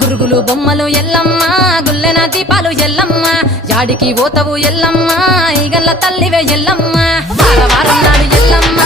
గురుగులు బొమ్మలు ఎల్లమ్మ గుల్లెన దీపాలు ఎల్లమ్మ యాడికి పోతవు ఎల్లమ్మ ఈగల్ల తల్లివే ఎల్లమ్మ వారం నాడు ఎల్లమ్మ